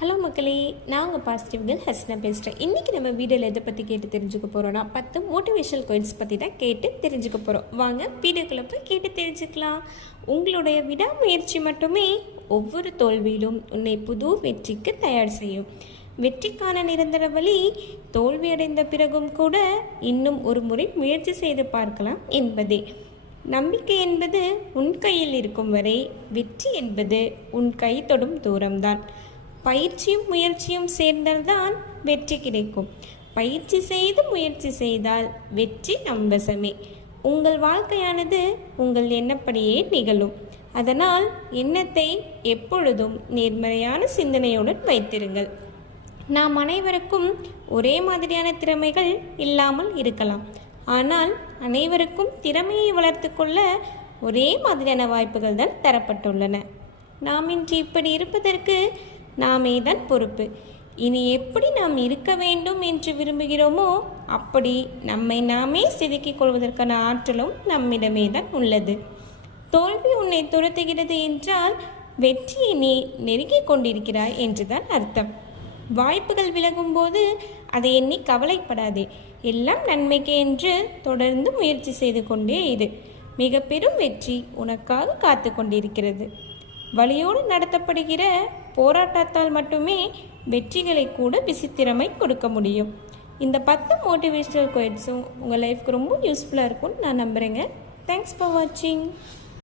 Hello மக்களே, நான் உங்கள் பாசிட்டிவ் கேர்ள் ஹஸ்னா பேசுகிறேன். இன்றைக்கி நம்ம வீடியோவில் எதை பற்றி கேட்டு தெரிஞ்சுக்க போகிறோன்னா 10 மோட்டிவேஷனல் கோட்ஸ் பற்றி தான் கேட்டு தெரிஞ்சுக்க போகிறோம். வாங்க வீடியோக்குள்ளே போய் கேட்டு தெரிஞ்சுக்கலாம். உங்களுடைய விடாமுயற்சி மட்டுமே ஒவ்வொரு தோல்வியிலும் உன்னை புது வெற்றிக்கு தயார் செய்யும். வெற்றிக்கான நிரந்தர வழி தோல்வியடைந்த பிறகும் கூட இன்னும் ஒரு முறை முயற்சி செய்து பார்க்கலாம் என்பதே. நம்பிக்கை என்பது உன் கையில் இருக்கும் வரை வெற்றி என்பது உன் கை தொடும் தூரம்தான். பயிற்சியும் முயற்சியும் சேர்ந்தால்தான் வெற்றி கிடைக்கும். பயிற்சி செய்து முயற்சி செய்தால் வெற்றி நம்பசமே. உங்கள் வாழ்க்கையானது உங்கள் எண்ணப்படியே நிகழும். அதனால் எண்ணத்தை எப்பொழுதும் நேர்மறையான சிந்தனையுடன் வைத்திருங்கள். நாம் அனைவருக்கும் ஒரே மாதிரியான திறமைகள் இல்லாமல் இருக்கலாம். ஆனால் அனைவருக்கும் திறமையை வளர்த்து கொள்ள ஒரே மாதிரியான வாய்ப்புகள் தான் தரப்பட்டுள்ளன. நாம் இன்று இப்படி இருப்பதற்கு நாமே தான் பொறுப்பு. இனி எப்படி நாம் இருக்க வேண்டும் என்று விரும்புகிறோமோ அப்படி நம்மை நாமே செதுக்கிக் கொள்வதற்கான ஆற்றலும் நம்மிடமே தான் உள்ளது. தோல்வி உன்னை துரத்துகிறது என்றால் வெற்றியை நீ நெருங்கிக் கொண்டிருக்கிறாய் என்றுதான் அர்த்தம். வாய்ப்புகள் விலகும் போது அதை எண்ணி கவலைப்படாதே. எல்லாம் நன்மைக்கு என்று தொடர்ந்து முயற்சி செய்து கொண்டே இரு. மிக பெரும் வெற்றி உனக்காக காத்து கொண்டிருக்கிறது. வழியோடு நடத்தப்படுகிற போராட்டத்தால் மட்டுமே வெற்றிகளை கூட விசித்திரமை கொடுக்க முடியும். இந்த 10 மோட்டிவேஷனல் கோட்ஸும் உங்கள் லைஃப்க்கு ரொம்ப யூஸ்ஃபுல்லாக இருக்கும்னு நான் நம்புகிறேங்க. தேங்க்ஸ் ஃபார் வாட்சிங்.